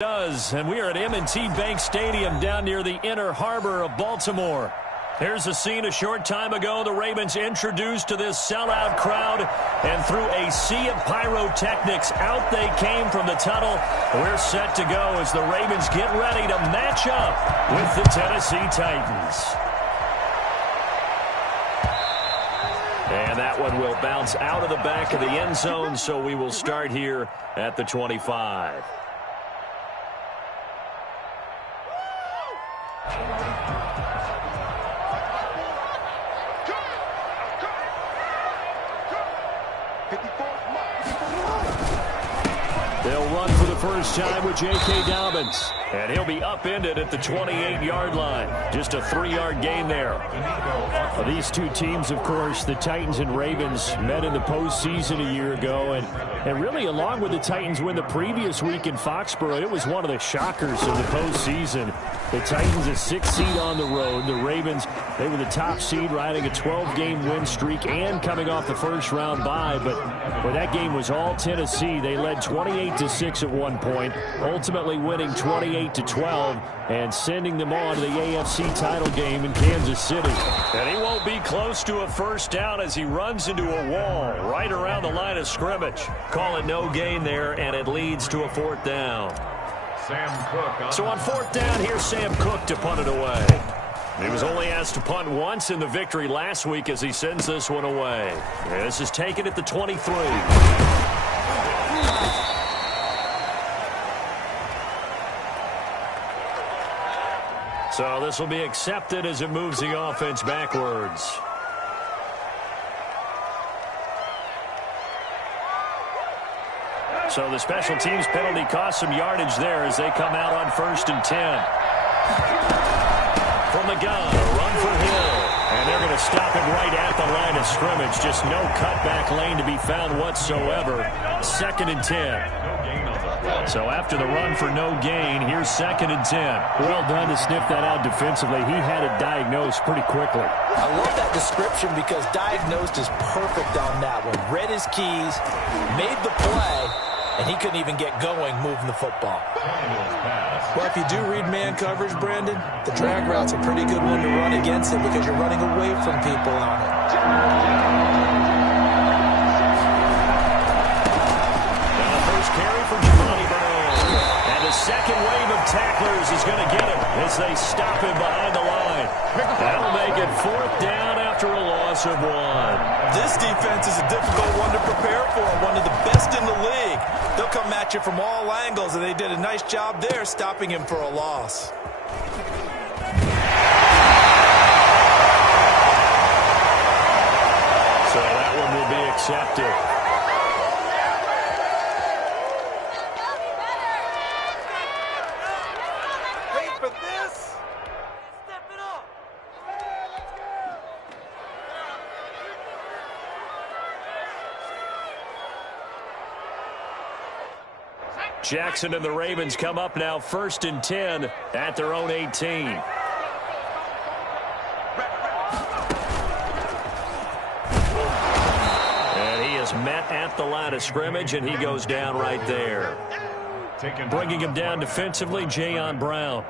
Does, and we are at M&T Bank Stadium down near the inner harbor of Baltimore. Here's a scene a short time ago. The Ravens introduced to this sellout crowd, and through a sea of pyrotechnics, out they came from the tunnel. We're set to go as the Ravens get ready to match up with the Tennessee Titans. And that one will bounce out of the back of the end zone, so we will start here at the 25. They'll run for the first time with J.K. Dobbins. And he'll be upended at the 28-yard line. Just a 3-yard gain there. Well, these two teams, of course, the Titans and Ravens, met in the postseason a year ago. And really, along with the Titans win the previous week in Foxborough, it was one of the shockers of the postseason. The Titans a 6th seed on the road. The Ravens, they were the top seed, riding a 12-game win streak and coming off the first-round bye. But that game was all Tennessee. They led 28-6 at one point, ultimately winning 28-12 and sending them on to the AFC title game in Kansas City. And he won't be close to a first down as he runs into a wall right around the line of scrimmage. Call it no gain there, and it leads to a 4th down. So on 4th down, here's Sam Cook to punt it away. He was only asked to punt once in the victory last week as he sends this one away. And this is taken at the 23. So this will be accepted as it moves the offense backwards. So the special teams penalty cost some yardage there as they come out on 1st and 10. From the gun, a run for Hill. And they're going to stop it right at the line of scrimmage. Just no cutback lane to be found whatsoever. 2nd and 10. So after the run for no gain, here's 2nd and 10. Well done to sniff that out defensively. He had it diagnosed pretty quickly. I love that description because diagnosed is perfect on that one. Read his keys, made the play, and he couldn't even get going moving the football. Well, if you do read man coverage, Brandon, the drag route's a pretty good one to run against it because you're running away from people on it. Now the first carry for Giovanni Bernard. And the second wave of tacklers is going to get him as they stop him behind the line. That'll make it 4th down after a loss of 1. This defense is a difficult one to prepare for, one of the best in the league. They'll come at you from all angles, and they did a nice job there stopping him for a loss. So that one will be accepted. Wait for this. Step it up. Jackson and the Ravens come up now 1st and 10 at their own 18. And he is met at the line of scrimmage, and he goes down right there. Bringing him down defensively, Jayon Brown.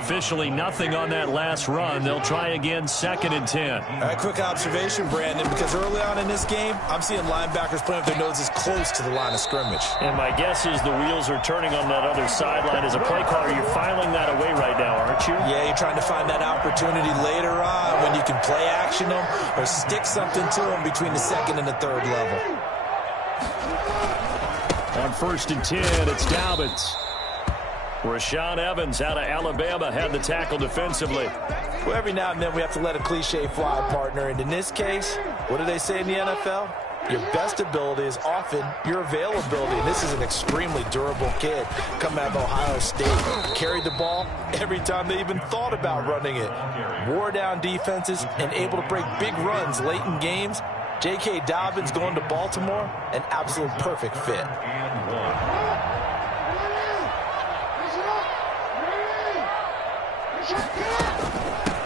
Officially nothing on that last run. They'll try again 2nd and 10. A quick observation, Brandon, because early on in this game, I'm seeing linebackers putting up their noses close to the line of scrimmage. And my guess is the wheels are turning on that other sideline. As a play caller, you're filing that away right now, aren't you? Yeah, you're trying to find that opportunity later on when you can play action them or stick something to them between the 2nd and the 3rd level. On 1st and 10, it's Dobbins. Rashaan Evans out of Alabama had the tackle defensively. Well, every now and then we have to let a cliche fly, partner. And in this case, what do they say in the NFL? Your best ability is often your availability. And this is an extremely durable kid coming out of Ohio State. Carried the ball every time they even thought about running it. Wore down defenses and able to break big runs late in games. J.K. Dobbins going to Baltimore, an absolute perfect fit.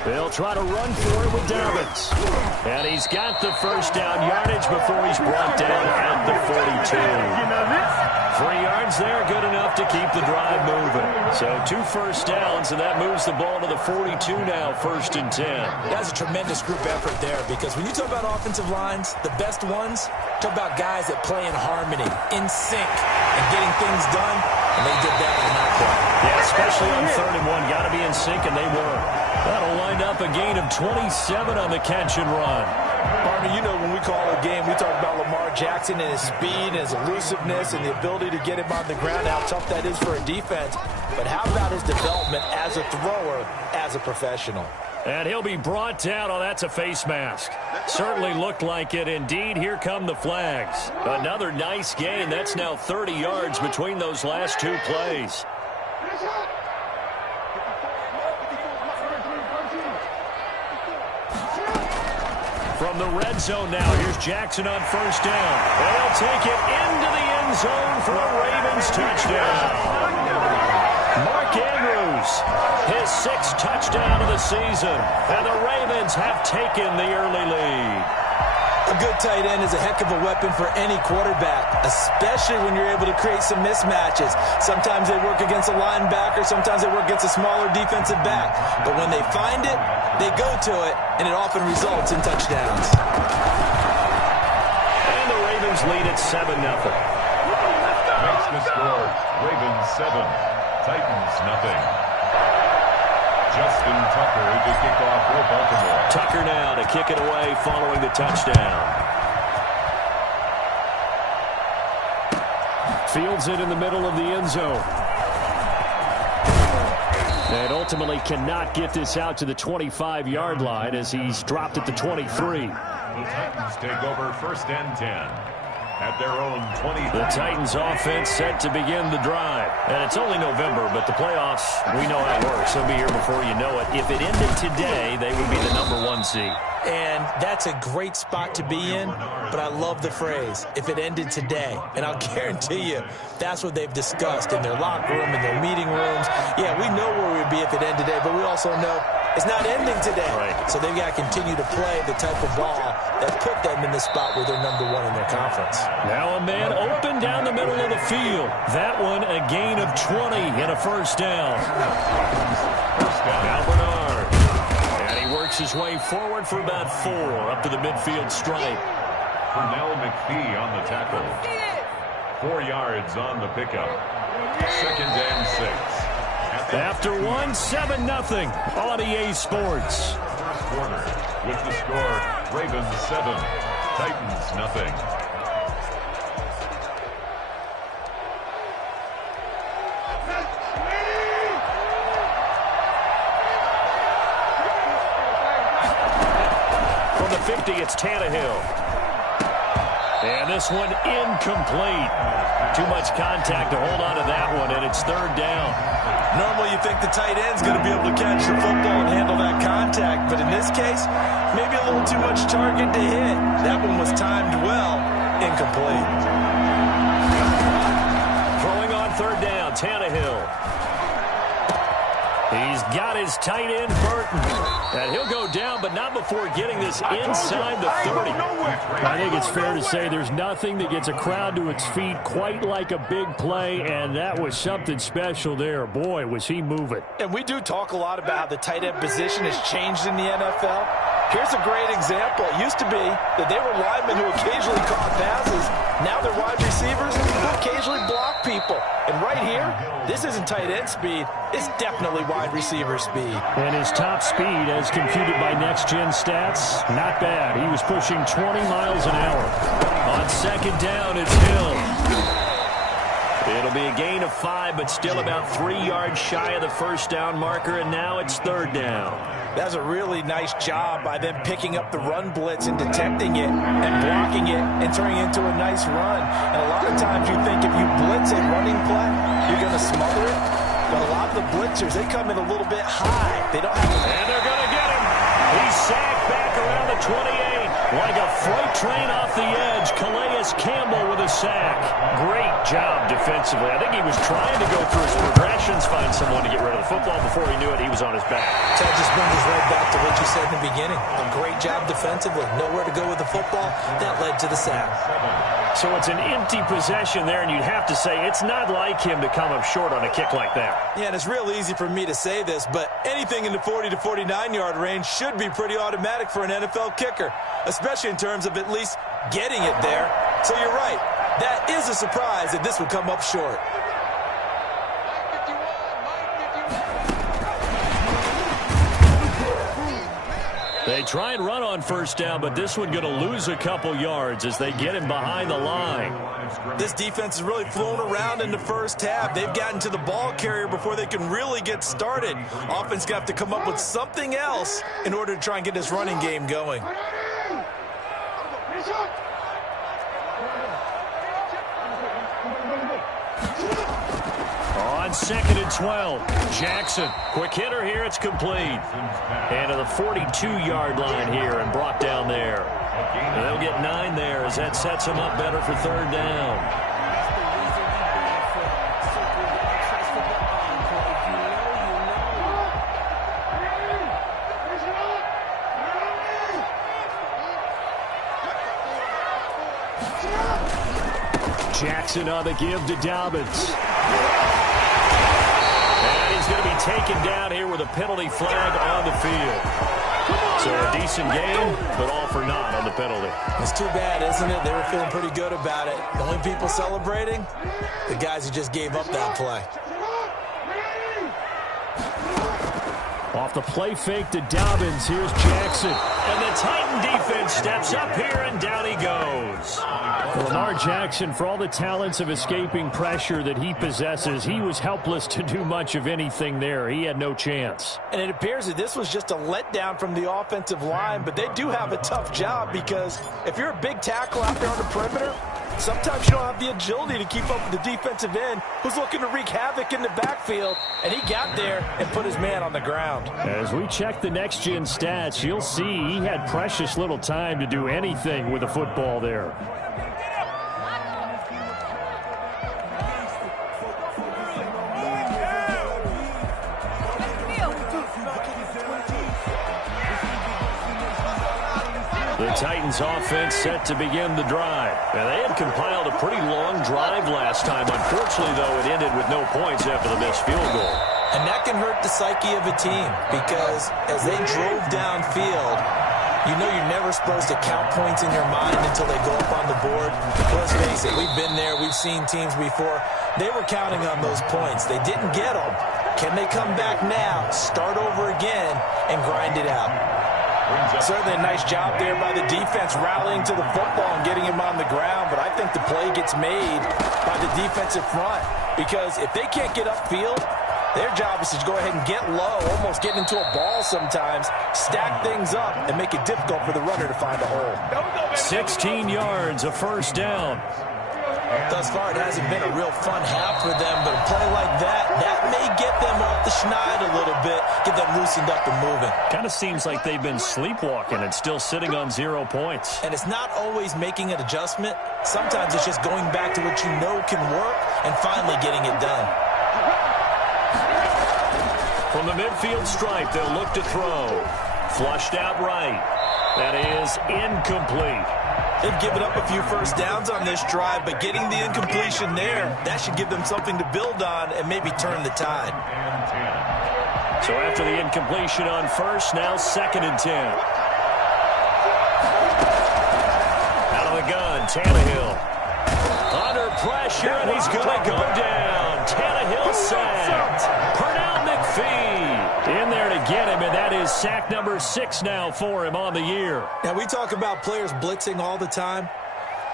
They'll try to run for it with Dobbins. And he's got the first down yardage before he's brought down at the 42. 3 yards there, good enough to keep the drive moving. So 2 first downs, and that moves the ball to the 42 now, 1st and 10. That's a tremendous group effort there, because when you talk about offensive lines, the best ones, talk about guys that play in harmony, in sync, and getting things done, and they did that on that play. Yeah, especially on 3rd and 1. Got to be in sync, and they were. That'll wind up a gain of 27 on the catch and run. Partner, you know when we call a game, we talk about Lamar Jackson and his speed and his elusiveness and the ability to get him on the ground, how tough that is for a defense. But how about his development as a thrower, as a professional? And he'll be brought down. Oh, that's a face mask. Certainly looked like it. Indeed, here come the flags. Another nice gain. That's now 30 yards between those last 2 plays. From the red zone now, here's Jackson on 1st down. And he'll take it into the end zone for a Ravens touchdown. Mark Andrews, his 6th touchdown of the season. And the Ravens have taken the early lead. A good tight end is a heck of a weapon for any quarterback, especially when you're able to create some mismatches. Sometimes they work against a linebacker, sometimes they work against a smaller defensive back. But when they find it, they go to it, and it often results in touchdowns. And the Ravens lead at 7-0. Makes the score, Ravens 7, Titans nothing. Justin Tucker to kick off for Baltimore. Tucker now to kick it away following the touchdown. Fields it in the middle of the end zone. And ultimately cannot get this out to the 25-yard line as he's dropped at the 23. The Titans take over 1st and 10. At their own 20. The Titans offense set to begin the drive. And it's only November, but the playoffs, we know how it works. They'll be here before you know it. If it ended today, they would be the #1 seed. And that's a great spot to be in, but I love the phrase, if it ended today. And I'll guarantee you, that's what they've discussed in their locker room, in their meeting rooms. Yeah, we know where we'd be if it ended today, but we also know it's not ending today. Right. So they've got to continue to play the type of ball that put them in the spot where they're #1 in their conference. Now a man open down the middle of the field. That one a gain of 20 and a 1st down. Now Bernard. And he works his way forward for about 4 up to the midfield stripe. Pernell McPhee on the tackle. 4 yards on the pickup. 2nd and 6. After 1, 7-0 on EA Sports. First quarter with the score, Ravens 7, Titans nothing. From the 50, it's Tannehill. And this one incomplete. Too much contact to hold on to that one, and it's 3rd down. Normally you think the tight end's going to be able to catch the football and handle that contact, but in this case, maybe a little too much target to hit. That one was timed well, incomplete. Throwing on 3rd down, Tannehill. He's got his tight end, Burton. And he'll go down, but not before getting this inside the 30. I think it's fair to say there's nothing that gets a crowd to its feet quite like a big play, and that was something special there. Boy, was he moving. And we do talk a lot about how the tight end position has changed in the NFL. Here's a great example. It used to be that they were linemen who occasionally caught passes. Now they're wide receivers who occasionally block people. And right here, this isn't tight end speed. It's definitely wide receiver speed. And his top speed, as computed by Next Gen Stats, not bad. He was pushing 20 miles an hour. On 2nd down, it's Hill. It'll be a gain of 5, but still about 3 yards shy of the 1st down marker, and now it's 3rd down. That's a really nice job by them picking up the run blitz and detecting it and blocking it and turning it into a nice run. And a lot of times you think if you blitz a running play, you're going to smother it. But a lot of the blitzers, they come in a little bit high. They don't have And they're going to get him. He's sacked back around the 28. Like a freight train off the edge, Calais Campbell with a sack. Great job defensively. I think he was trying to go through his progressions, find someone to get rid of the football. Before he knew it, he was on his back. That just brings us right back to what you said in the beginning. A great job defensively. Nowhere to go with the football. That led to the sack. So it's an empty possession there, and you'd have to say it's not like him to come up short on a kick like that. Yeah, and it's real easy for me to say this, but anything in the 40 to 49-yard range should be pretty automatic for an NFL kicker, especially in terms of at least getting it there. So you're right. That is a surprise that this would come up short. They try and run on first down, but this one going to lose a couple yards as they get him behind the line. This defense has really flown around in the first half. They've gotten to the ball carrier before they can really get started. Offense got to have to come up with something else in order to try and get this running game going. On 2nd and 12, Jackson. Quick hitter here, it's complete. And to the 42-yard line here and brought down there. And they'll get 9 there as that sets them up better for 3rd down. Jackson on the give to Dobbins. And he's going to be taken down here with a penalty flag on the field. So a decent game, but all for naught on the penalty. It's too bad, isn't it? They were feeling pretty good about it. The only people celebrating, the guys who just gave up that play. Off the play fake to Dobbins, here's Jackson. And the Titan defense steps up here, and down he goes. Lamar Jackson, for all the talents of escaping pressure that he possesses, he was helpless to do much of anything there. He had no chance. And it appears that this was just a letdown from the offensive line, but they do have a tough job because if you're a big tackle out there on the perimeter, sometimes you don't have the agility to keep up with the defensive end who's looking to wreak havoc in the backfield, and he got there and put his man on the ground. As we check the next-gen stats, you'll see he had precious little time to do anything with the football there. The Titans offense set to begin the drive. Now, they had compiled a pretty long drive last time. Unfortunately, though, it ended with no points after the missed field goal. And that can hurt the psyche of a team because as they drove downfield, you know you're never supposed to count points in your mind until they go up on the board. Let's face it, we've been there. We've seen teams before. They were counting on those points. They didn't get them. Can they come back now, start over again, and grind it out? Certainly a nice job there by the defense rallying to the football and getting him on the ground, but I think the play gets made by the defensive front because if they can't get upfield, their job is to go ahead and get low, almost get into a ball sometimes, stack things up, and make it difficult for the runner to find a hole. 16 yards, a first down. Thus far, it hasn't been a real fun half for them, but a play like that may get them off the schneid a little bit, get them loosened up and moving. Kind of seems like they've been sleepwalking and still sitting on 0 points. And it's not always making an adjustment. Sometimes it's just going back to what you know can work and finally getting it done. From the midfield stripe, they'll look to throw. Flushed out right. That is incomplete. They've given up a few first downs on this drive, but getting the incompletion there, that should give them something to build on and maybe turn the tide. So after the incompletion on first, now 2nd and 10. Out of the gun, Tannehill. Under pressure, and he's going to go down. Tannehill sacked. Pernell McPhee in there to get him, and that is sack number 6 now for him on the year. Now, we talk about players blitzing all the time.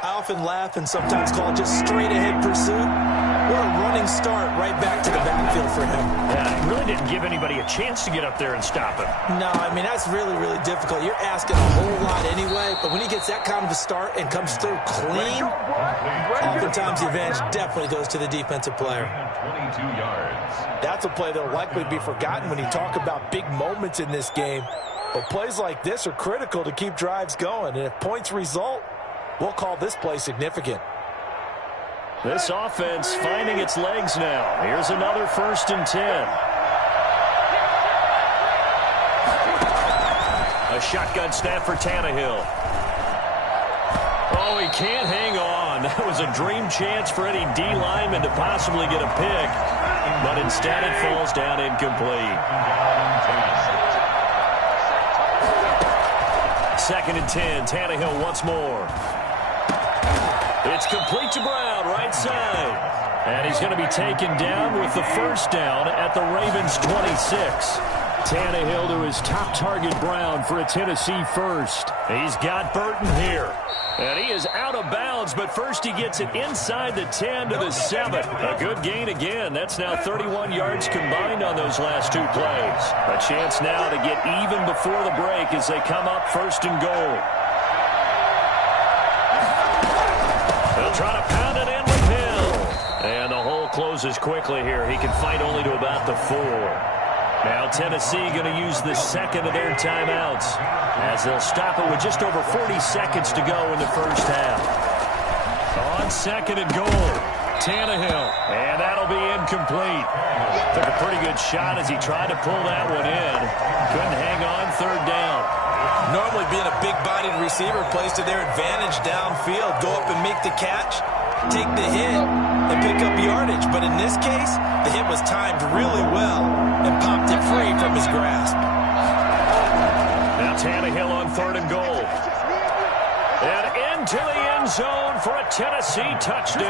I often laugh and sometimes call it just straight-ahead pursuit. What a running start right back to the backfield for him. Yeah, he really didn't give anybody a chance to get up there and stop him. No, I mean, that's really, really difficult. You're asking a whole lot anyway, but when he gets that kind of a start and comes through clean, oftentimes the advantage definitely goes to the defensive player. 22 yards. That's a play that will likely be forgotten when you talk about big moments in this game. But plays like this are critical to keep drives going, and if points result, we'll call this play significant. This offense finding its legs now. Here's another 1st and 10. A shotgun snap for Tannehill. Oh, he can't hang on. That was a dream chance for any D lineman to possibly get a pick. But instead it falls down incomplete. 2nd and 10. Tannehill once more. It's complete to Brown, right side. And he's going to be taken down with the first down at the Ravens' 26. Tannehill to his top target, Brown, for a Tennessee first. He's got Burton here. And he is out of bounds, but first he gets it inside the 10 to the 7. A good gain again. That's now 31 yards combined on those last 2 plays. A chance now to get even before the break as they come up 1st and goal. They'll try to pound it in with Hill. And the hole closes quickly here. He can fight only to about the 4. Now Tennessee going to use the 2nd of their timeouts as they'll stop it with just over 40 seconds to go in the first half. On 2nd and goal, Tannehill, and that'll be incomplete. Took a pretty good shot as he tried to pull that one in. Couldn't hang on 3rd down. Normally being a big-bodied receiver plays to their advantage downfield. Go up and make the catch, take the hit, and pick up yardage. But in this case, the hit was timed really well and popped it free from his grasp. Now Tannehill on 3rd and goal. And into the end zone for a Tennessee touchdown.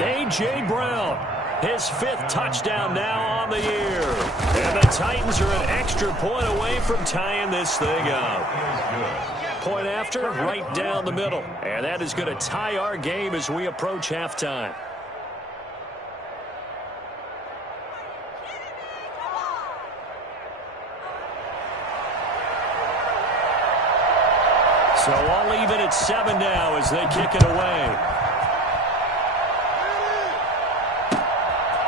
A.J. Brown, his 5th touchdown now on the year. And the Titans are an extra point away from tying this thing up. Point after, right down the middle. And that is going to tie our game as we approach halftime. So all even at 7 now as they kick it away.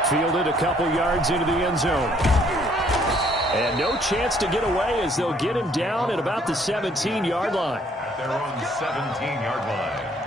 Fielded a couple yards into the end zone. And no chance to get away as they'll get him down at about the 17-yard line. They're on the 17-yard line.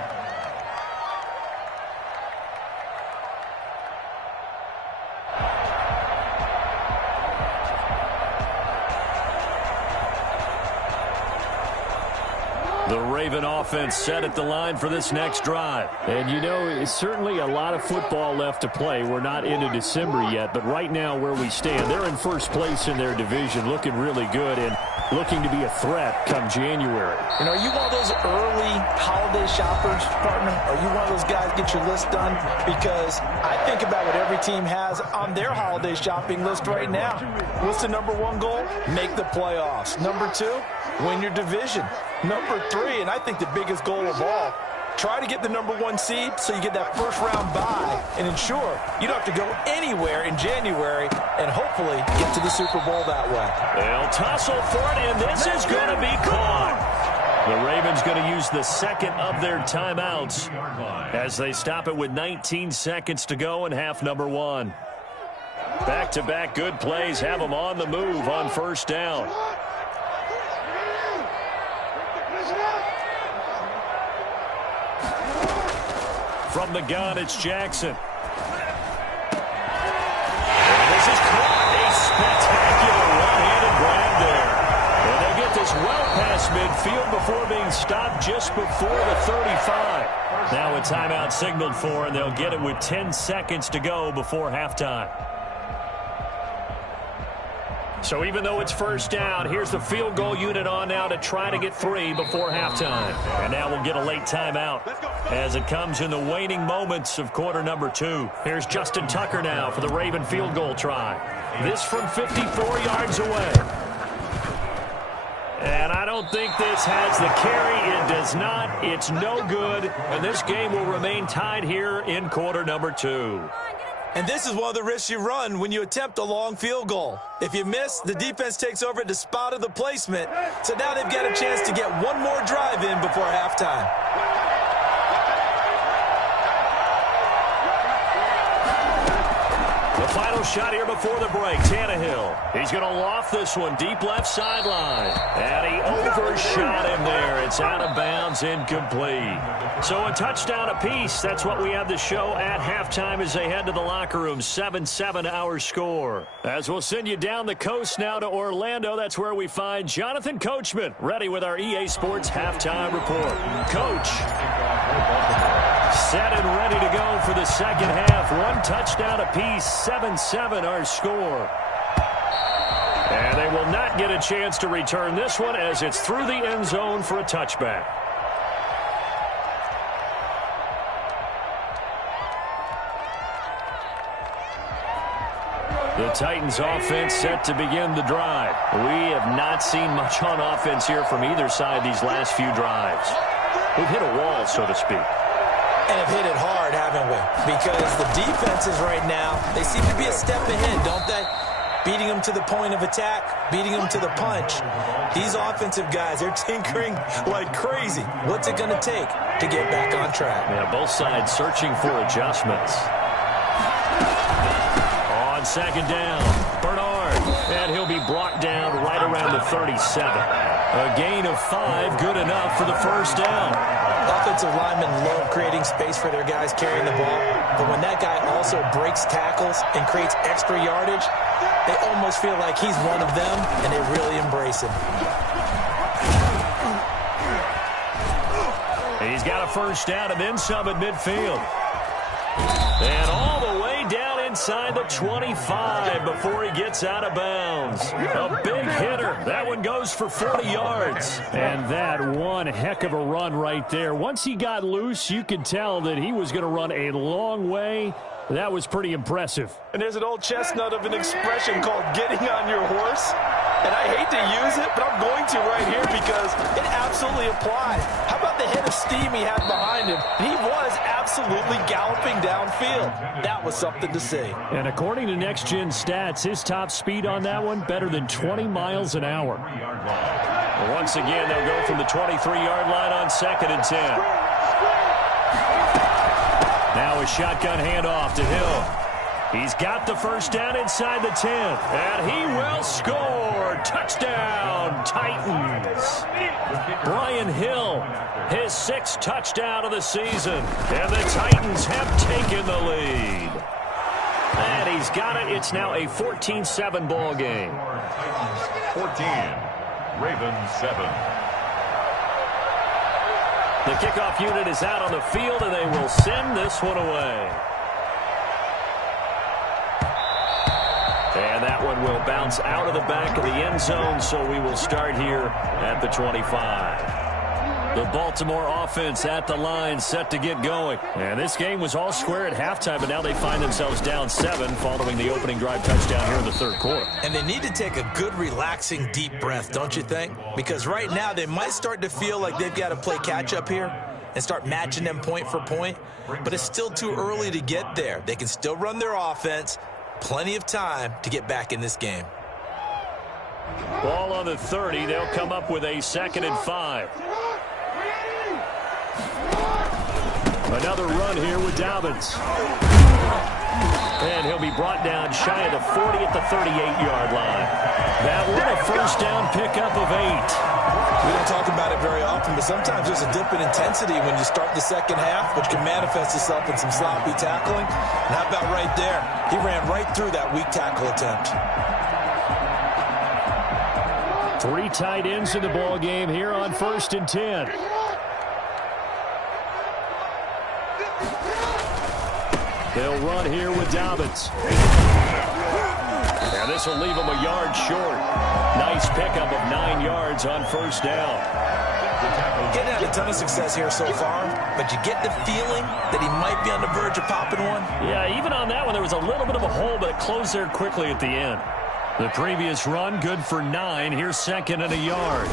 The Raven offense set at the line for this next drive. And, you know, it's certainly a lot of football left to play. We're not into December yet, but right now where we stand, they're in first place in their division, looking really good and looking to be a threat come January. You know, are you one of those early holiday shoppers, partner? Are you one of those guys get your list done? Because I think about what every team has on their holiday shopping list right now. What's the #1 goal? Make the playoffs. #2, win your division. #3, and I think the biggest goal of all, try to get the #1 seed so you get that first-round bye and ensure you don't have to go anywhere in January and hopefully get to the Super Bowl that way. They'll tussle for it, and this is going to be caught. The Ravens going to use the 2nd of their timeouts as they stop it with 19 seconds to go in half #1. Back-to-back good plays have them on the move on 1st down. From the gun, it's Jackson. And this is caught. A spectacular one-handed grab there. And they'll get this well past midfield before being stopped just before the 35. Now a timeout signaled for, and they'll get it with 10 seconds to go before halftime. So even though it's 1st down, here's the field goal unit on now to try to get 3 before halftime. And now we'll get a late timeout as it comes in the waning moments of quarter #2. Here's Justin Tucker now for the Raven field goal try. This from 54 yards away. And I don't think this has the carry. It does not. It's no good. And this game will remain tied here in quarter #2. And this is one of the risks you run when you attempt a long field goal. If you miss, the defense takes over at the spot of the placement. So now they've got a chance to get one more drive in before halftime. The final shot here before the break. Tannehill. He's going to loft this one deep left sideline. And he overshot him there. It's out of bounds, incomplete. So a touchdown apiece. That's what we have the show at halftime as they head to the locker room. 7-7 our score. As we'll send you down the coast now to Orlando. That's where we find Jonathan Coachman ready with our EA Sports halftime report. Coach. Set and ready to go for the second half. One touchdown apiece, 7-7 our score. And they will not get a chance to return this one as it's through the end zone for a touchback. The Titans offense set to begin the drive. We have not seen much on offense here from either side these last few drives. We've hit a wall, so to speak. And have hit it hard, haven't we? Because the defenses right now, they seem to be a step ahead, don't they? Beating them to the point of attack, beating them to the punch. These offensive guys, they're tinkering like crazy. What's it going to take to get back on track? Yeah, both sides searching for adjustments. On second down, Bernard. And he'll be brought down right around the 37. A gain of 5, good enough for the first down. Offensive linemen love creating space for their guys carrying the ball, but when that guy also breaks tackles and creates extra yardage, they almost feel like he's one of them, and they really embrace him. He's got a first down and then some at midfield. And all the way down inside the 25 before he gets out of bounds. A big hitter. That one goes for 40 yards. And that one heck of a run right there. Once he got loose, you could tell that he was going to run a long way. That was pretty impressive. And there's an old chestnut of an expression called getting on your horse. And I hate to use it, but I'm going to right here because it absolutely applies. How about the hit of steam he had behind him? He was absolutely galloping downfield. That was something to see. And according to Next Gen Stats, his top speed on that one better than 20 miles an hour. Once again, they'll go from the 23-yard line on 2nd and 10. Now a shotgun handoff to Hill. He's got the first down inside the 10. And he will score. Touchdown, Titans. Brian Hill, his 6th touchdown of the season. And the Titans have taken the lead. And he's got it. It's now a 14-7 ball game. 14, Ravens 7. The kickoff unit is out on the field, and they will send this one away. And that one will bounce out of the back of the end zone, so we will start here at the 25. The Baltimore offense at the line, set to get going. And this game was all square at halftime, but now they find themselves down 7 following the opening drive touchdown here in the 3rd quarter. And they need to take a good, relaxing, deep breath, don't you think? Because right now they might start to feel like they've got to play catch-up here and start matching them point for point. But it's still too early to get there. They can still run their offense. Plenty of time to get back in this game. Ball on the 30. They'll come up with a 2nd and 5. Another run here with Dobbins. And he'll be brought down shy of the 40 at the 38-yard line. That one a first down pickup of 8. We don't talk about it very often, but sometimes there's a dip in intensity when you start the second half, which can manifest itself in some sloppy tackling. And how about right there? He ran right through that weak tackle attempt. 3 tight ends in the ball game here on 1st and 10. They'll run here with Dobbins. And this will leave him a yard short. Nice pickup of 9 yards on first down. Getting had a ton of success here so far, but you get the feeling that he might be on the verge of popping one. Yeah, even on that one, there was a little bit of a hole, but it closed there quickly at the end. The previous run, good for 9. Here's 2nd and a yard.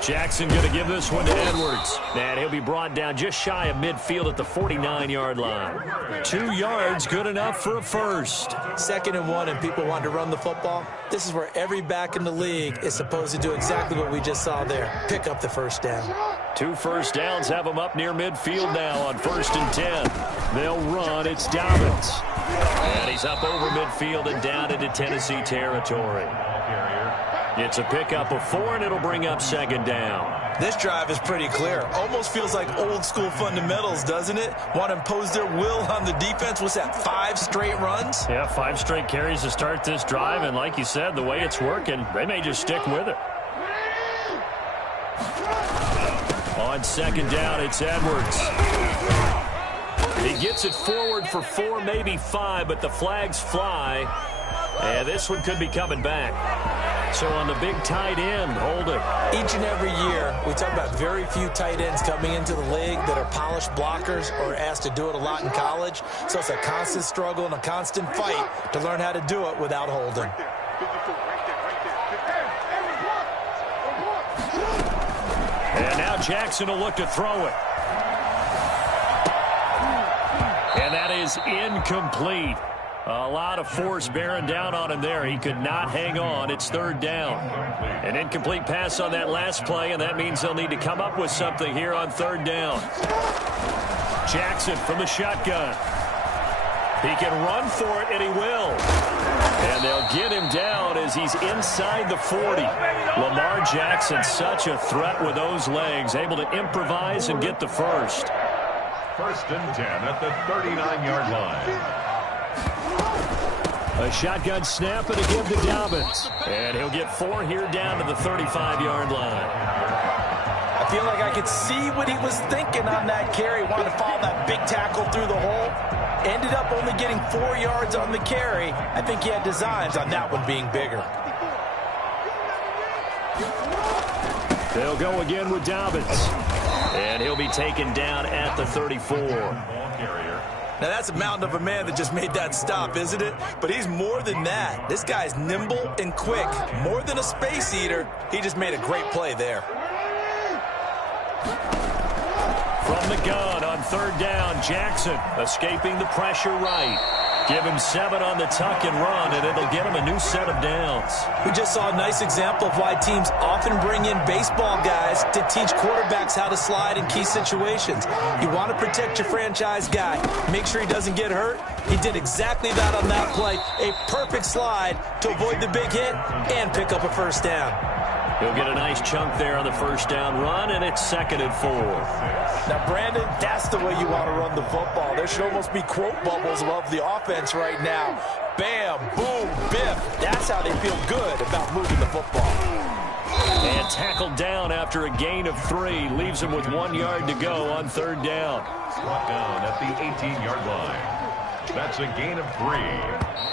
Jackson going to give this one to Edwards. And he'll be brought down just shy of midfield at the 49-yard line. 2 yards, good enough for a first. 2nd and 1, and people want to run the football. This is where every back in the league is supposed to do exactly what we just saw there. Pick up the first down. 2 first downs have them up near midfield now on 1st and 10. They'll run. It's Dobbins. And he's up over midfield and down into Tennessee territory. It's a pickup of 4, and it'll bring up second down. This drive is pretty clear. Almost feels like old school fundamentals, doesn't it? Want to impose their will on the defense. What's that, 5 straight runs? Yeah, 5 straight carries to start this drive, and like you said, the way it's working, they may just stick with it. On second down, it's Edwards. He gets it forward for 4, maybe 5, but the flags fly, and this one could be coming back. So on the big tight end, holding. Each and every year, we talk about very few tight ends coming into the league that are polished blockers or asked to do it a lot in college. So it's a constant struggle and a constant fight to learn how to do it without holding. And now Jackson will look to throw it. And that is incomplete. A lot of force bearing down on him there. He could not hang on. It's third down. An incomplete pass on that last play, and that means they'll need to come up with something here on third down. Jackson from the shotgun. He can run for it, and he will. And they'll get him down as he's inside the 40. Lamar Jackson, such a threat with those legs, able to improvise and get the first. First and 10 at the 39-yard line. A shotgun snap and a give to Dobbins. And he'll get 4 here down to the 35-yard line. I feel like I could see what he was thinking on that carry. Wanted to follow that big tackle through the hole. Ended up only getting 4 yards on the carry. I think he had designs on that one being bigger. They'll go again with Dobbins. And he'll be taken down at the 34. Now, that's a mountain of a man that just made that stop, isn't it? But he's more than that. This guy's nimble and quick. More than a space eater, he just made a great play there. From the gun on third down, Jackson escaping the pressure right. Give him 7 on the tuck and run, and it'll get him a new set of downs. We just saw a nice example of why teams often bring in baseball guys to teach quarterbacks how to slide in key situations. You want to protect your franchise guy. Make sure he doesn't get hurt. He did exactly that on that play. A perfect slide to avoid the big hit and pick up a first down. He'll get a nice chunk there on the first down run, and it's 2nd and 4. Now, Brandon, that's the way you want to run the football. There should almost be quote bubbles above the offense right now. Bam, boom, biff. That's how they feel good about moving the football. And tackled down after a gain of 3. Leaves him with 1 yard to go on third down. Brought down at the 18-yard line. That's a gain of 3.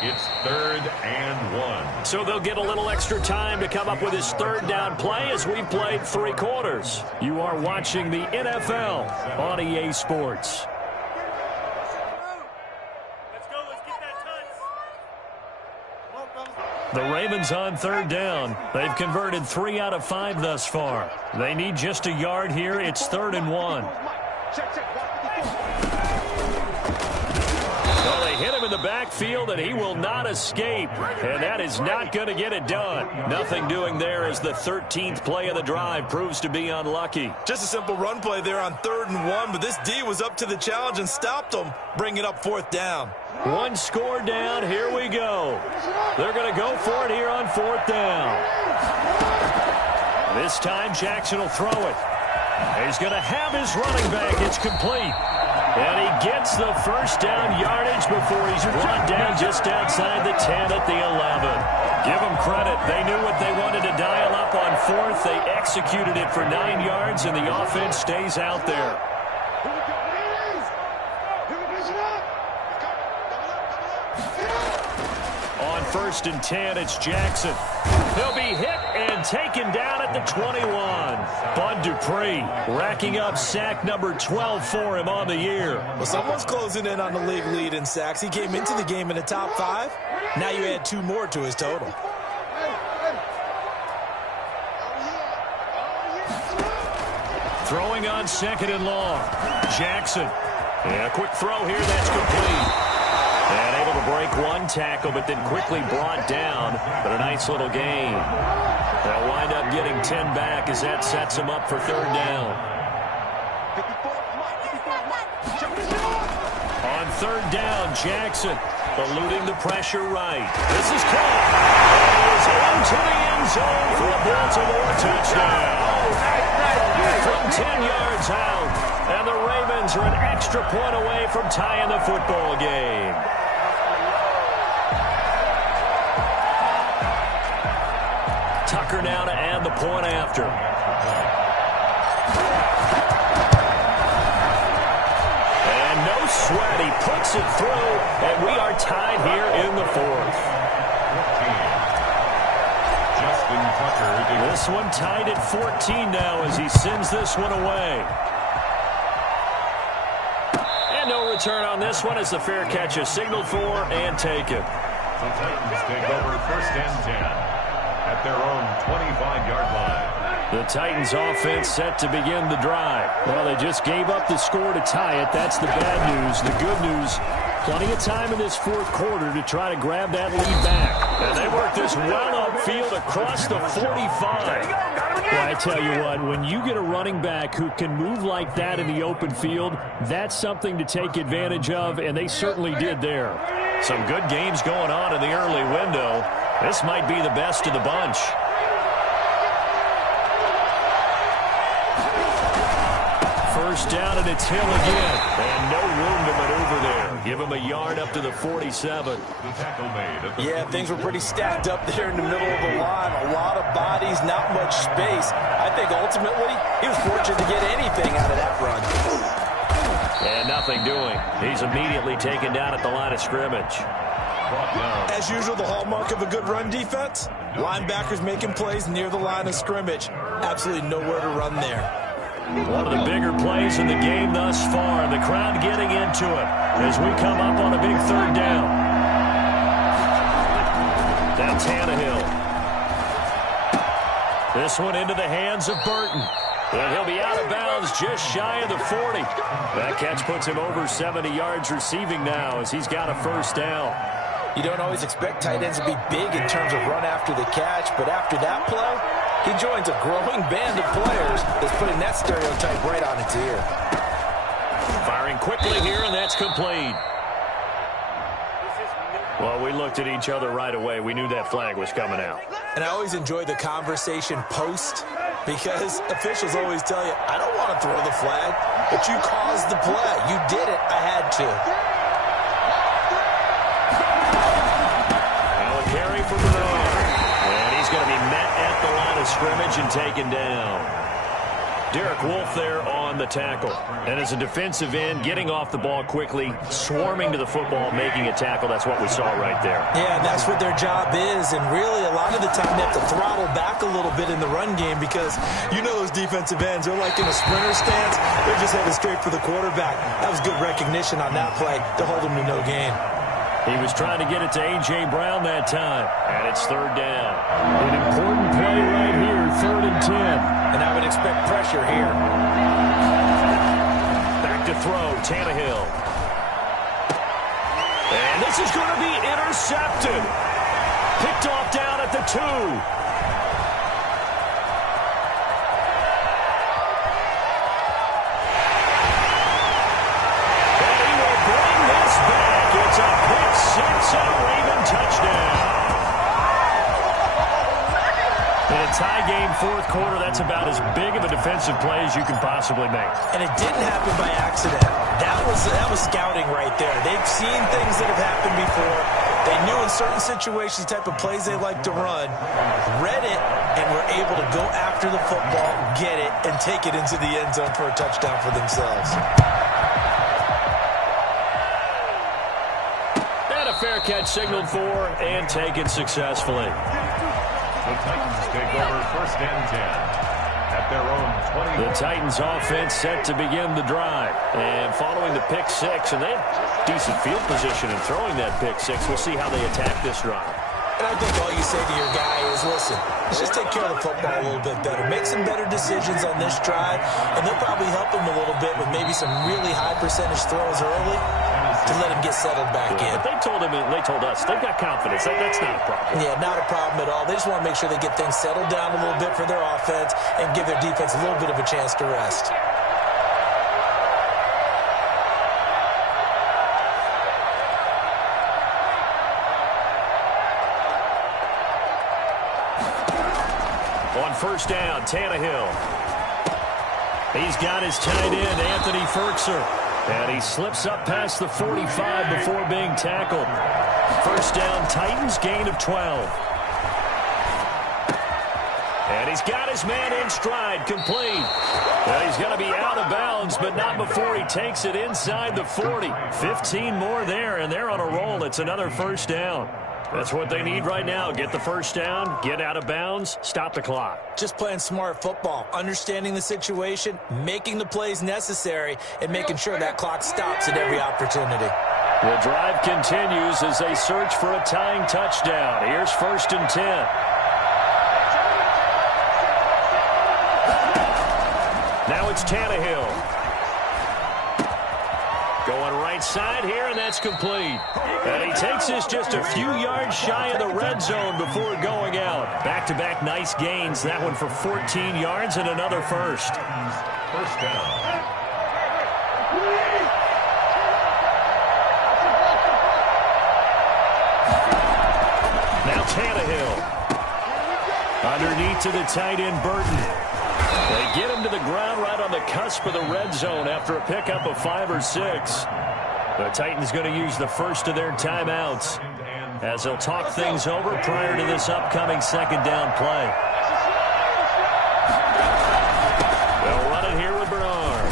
It's 3rd and 1. So they'll get a little extra time to come up with his third down play as we've played 3 quarters. You are watching the NFL on EA Sports. The Ravens on third down. They've converted 3 out of 5 thus far. They need just a yard here. It's 3rd and 1. Well, they hit him in the backfield, and he will not escape. And that is not going to get it done. Nothing doing there as the 13th play of the drive proves to be unlucky. Just a simple run play there on 3rd and 1, but this D was up to the challenge and stopped him, bringing up 4th down. 1 score down. Here we go. They're going to go for it here on 4th down. This time, Jackson will throw it. He's going to have his running back. It's complete. And he gets the first down yardage before he's brought down just outside the 10 at the 11. Give them credit. They knew what they wanted to dial up on 4th. They executed it for 9 yards, and the offense stays out there. On 1st and 10, it's Jackson. He'll be hit and taken down at the 21. Bud Dupree racking up sack number 12 for him on the year. Well, someone's closing in on the league lead in sacks. He came into the game in the top 5. Now you add 2 more to his total. Throwing on 2nd and long. Jackson. And a quick throw here. That's complete. And able to break 1 tackle, but then quickly brought down. But a nice little gain. They'll wind up getting 10 back as that sets them up for 3rd down. third down. Jackson eluding the pressure right. This is caught. And he is into the end zone for a Baltimore touchdown. From 10 yards out. And the Ravens are an extra point away from tying the football game. Tucker now to add the point after. Sweat, he puts it through, and we are tied here in the fourth. Justin Tucker. This one tied at 14 now as he sends this one away. And no return on this one as the fair catch is signaled for and taken. The Titans take over first and 10 at their own 25-yard line. The Titans offense set to begin the drive. Well, they just gave up the score to tie it. That's the bad news. The good news, plenty of time in this fourth quarter to try to grab that lead back. And they work this well upfield across the 45. Well, I tell you what, when you get a running back who can move like that in the open field, that's something to take advantage of, and they certainly did there. Some good games going on in the early window. This might be the best of the bunch. First down, and it's Hill again. And no room to maneuver there. Give him a yard up to the 47. Yeah, things were pretty stacked up there in the middle of the line. A lot of bodies, not much space. I think ultimately he was fortunate to get anything out of that run. And nothing doing. He's immediately taken down at the line of scrimmage. As usual, the hallmark of a good run defense, linebackers making plays near the line of scrimmage. Absolutely nowhere to run there. One of the bigger plays in the game thus far. The crowd getting into it as we come up on a big third down. Now Tannehill. This one into the hands of Burton. And he'll be out of bounds just shy of the 40. That catch puts him over 70 yards receiving now as he's got a first down. You don't always expect tight ends to be big in terms of run after the catch, but after that play, he joins a growing band of players that's putting that stereotype right on its ear. Firing quickly here, and that's complete. Well, we looked at each other right away. We knew that flag was coming out. And I always enjoy the conversation post because officials always tell you, I don't want to throw the flag, but you caused the play. You did it. I had to. Now a carry for Bernard. And he's going to be met at the line of scrimmage and taken down. Derek Wolfe there on the tackle. And as a defensive end, getting off the ball quickly, swarming to the football, making a tackle. That's what we saw right there. Yeah, and that's what their job is. And really, a lot of the time, they have to throttle back a little bit in the run game because you know those defensive ends, they're like in a sprinter stance. They're just headed straight for the quarterback. That was good recognition on that play to hold him to no gain. He was trying to get it to A.J. Brown that time. And it's third down. An important play right here, 3rd and 10. And I would expect pressure here. Back to throw, Tannehill. And this is going to be intercepted. Picked off down at the 2. It's a pick six and a Raven touchdown. In a tie game, fourth quarter, that's about as big of a defensive play as you can possibly make. And it didn't happen by accident. That was scouting right there. They've seen things that have happened before. They knew in certain situations the type of plays they like to run, read it, and were able to go after the football, get it, and take it into the end zone for a touchdown for themselves. Fair catch signaled for and taken successfully. The Titans take over first and 10 at their own 20. The Titans offense set to begin the drive. And following the pick six, and they have decent field position in throwing that pick six. We'll see how they attack this drive. And I think all you say to your guy is, listen, let's just take care of the football a little bit better. Make some better decisions on this drive, and they'll probably help him a little bit with maybe some really high percentage throws early to let him get settled back in. But they told us, they've got confidence. That's not a problem. Yeah, not a problem at all. They just want to make sure they get things settled down a little bit for their offense and give their defense a little bit of a chance to rest. On first down, Tannehill. He's got his tight end, Anthony Ferkser. And he slips up past the 45 before being tackled. First down, Titans, gain of 12. And he's got his man in stride, complete. And he's going to be out of bounds, but not before he takes it inside the 40. 15 more there, and they're on a roll. It's another first down. That's what they need right now. Get the first down, get out of bounds, stop the clock. Just playing smart football, understanding the situation, making the plays necessary, and making sure that clock stops at every opportunity. The drive continues as they search for a tying touchdown. Here's first and 10. Now it's Tannehill. Going right side here, and that's complete. And he takes this just a few yards shy of the red zone before going out. Back-to-back nice gains. That one for 14 yards and another first. First down. Now Tannehill. Underneath to the tight end, Burton. They get him to the ground right on the cusp of the red zone after a pickup of 5 or 6. The Titans going to use the first of their timeouts as they'll talk things over prior to this upcoming second down play. They'll run it here with Bernard.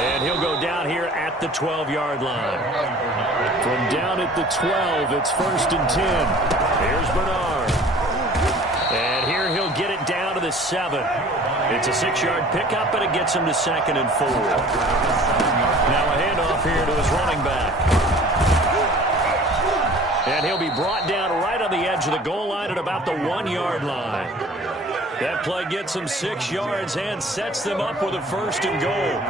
And he'll go down here at the 12-yard line. From down at the 12, it's first and 10. Here's Bernard. And here he'll get it down to the 7. It's a 6-yard pickup, and it gets him to second and 4. Now a handoff here to his running back. And he'll be brought down right on the edge of the goal line at about the 1-yard line. That play gets him 6 yards and sets them up with a first and goal.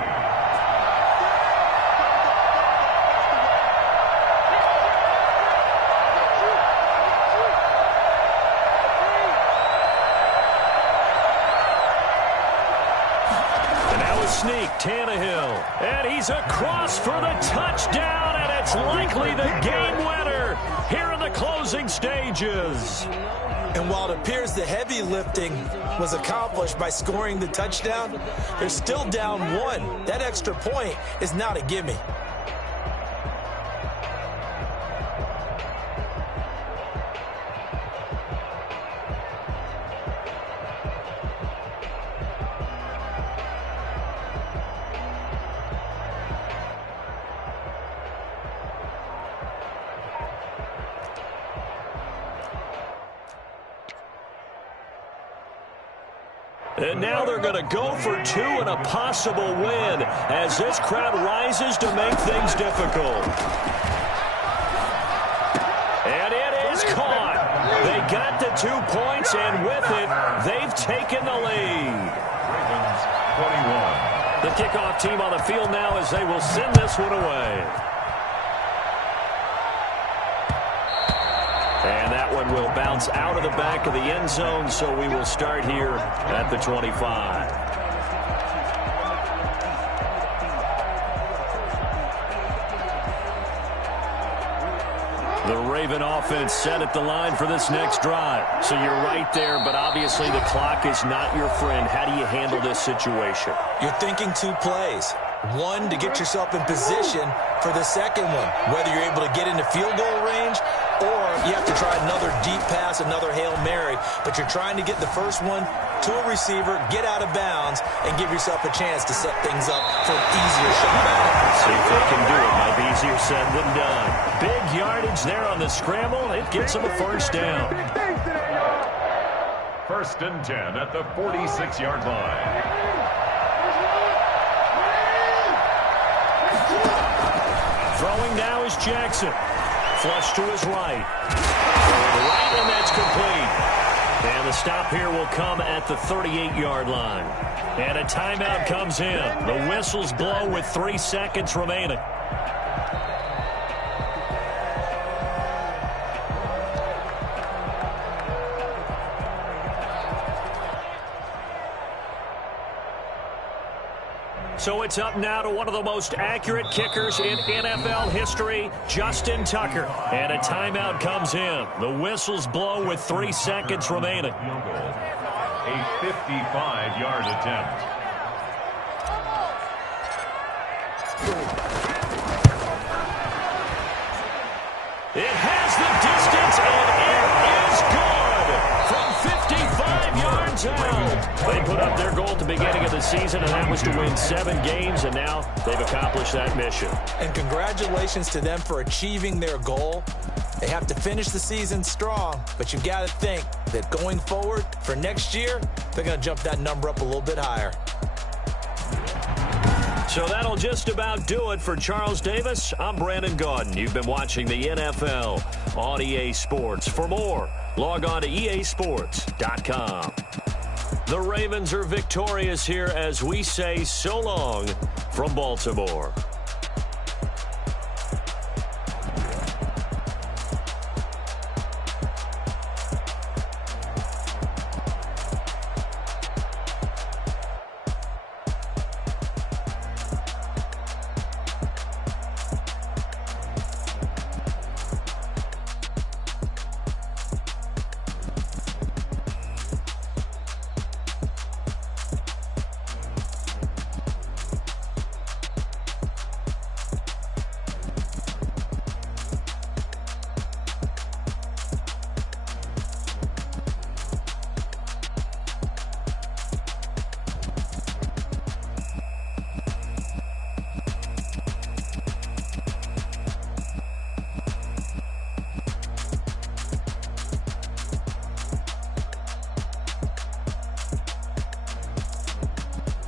Sneak, Tannehill, and he's across for the touchdown, and it's likely the game winner here in the closing stages. And while it appears the heavy lifting was accomplished by scoring the touchdown, they're still down 1. That extra point is not a gimme. And now they're going to go for 2 and a possible win as this crowd rises to make things difficult. And it is caught. They got the 2 points, and with it, they've taken the lead. Ravens 21. The kickoff team on the field now as they will send this one away. And that one will bounce out of the back of the end zone, so we will start here at the 25. The Raven offense set at the line for this next drive. So you're right there, but obviously the clock is not your friend. How do you handle this situation? You're thinking 2 plays. 1 to get yourself in position for the second one, whether you're able to get into field goal range or you have to try another deep pass, another Hail Mary. But you're trying to get the first one to a receiver, get out of bounds, and give yourself a chance to set things up for an easier shot at it. See if they can do it. Might be easier said than done. Big yardage there on the scramble. It gets them a first down. First and 10 at the 46-yard line. Throwing now is Jackson. Flush to his right. Right, and that's complete. And the stop here will come at the 38-yard line. And a timeout comes in. The whistles blow with 3 seconds remaining. So it's up now to one of the most accurate kickers in NFL history, Justin Tucker. And a timeout comes in. The whistles blow with 3 seconds remaining. A 55-yard attempt. It has the distance, and it is good from 55 yards out. They put up their goal at the beginning of the season, and that was to win 7 games, and now they've accomplished that mission. And congratulations to them for achieving their goal. They have to finish the season strong, but you've got to think that going forward for next year, they're going to jump that number up a little bit higher. So that'll just about do it for Charles Davis. I'm Brandon Gaudin. You've been watching the NFL on EA Sports. For more, log on to easports.com. The Ravens are victorious here as we say so long from Baltimore.